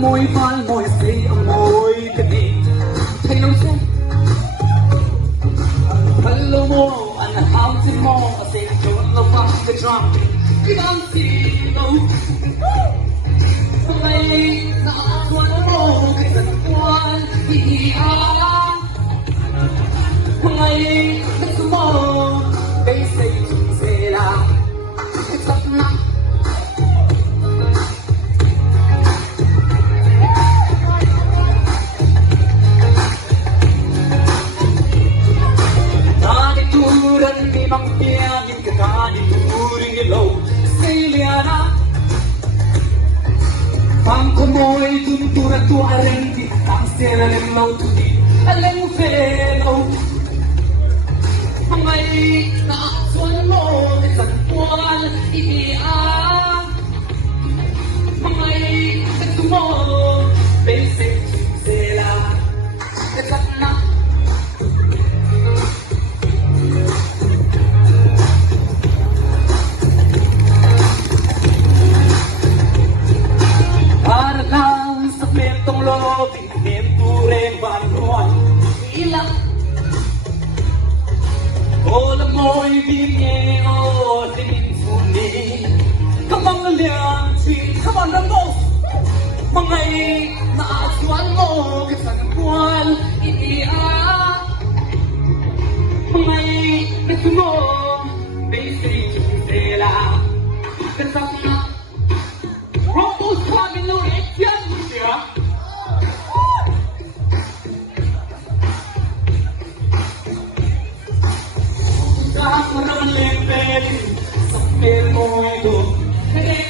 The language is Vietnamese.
môi van môi xì môi cái gì thấy nông xuân hello mo anh là how to mo I say don't love up the drum cái đám xì đâu mày đã quên rồi cái giấc quan thì mày biết mơ đây xây dựng sẽ là cái giấc nắng Mangkia min kakani turing ilo Siliana Pang kumoy tuntura tu arengki Tang sila lemlaw tudi Aleng felo Mangay na aksuan mo Isang puwan iiang Mangay ito mo Basic sila Isang na môi biên nghe ô tình phụ ni các băng liang chỉ các bạn đang ngô bằng ngày na xuân ngô cái phần quan ý á bằng ngày cái thứ ngô bây giờ chúng ta là cái sắc na robot coming no action chưa Hãy subscribe cho kênh Ghiền Mì Gõ để không bỏ lỡ những video hấp dẫn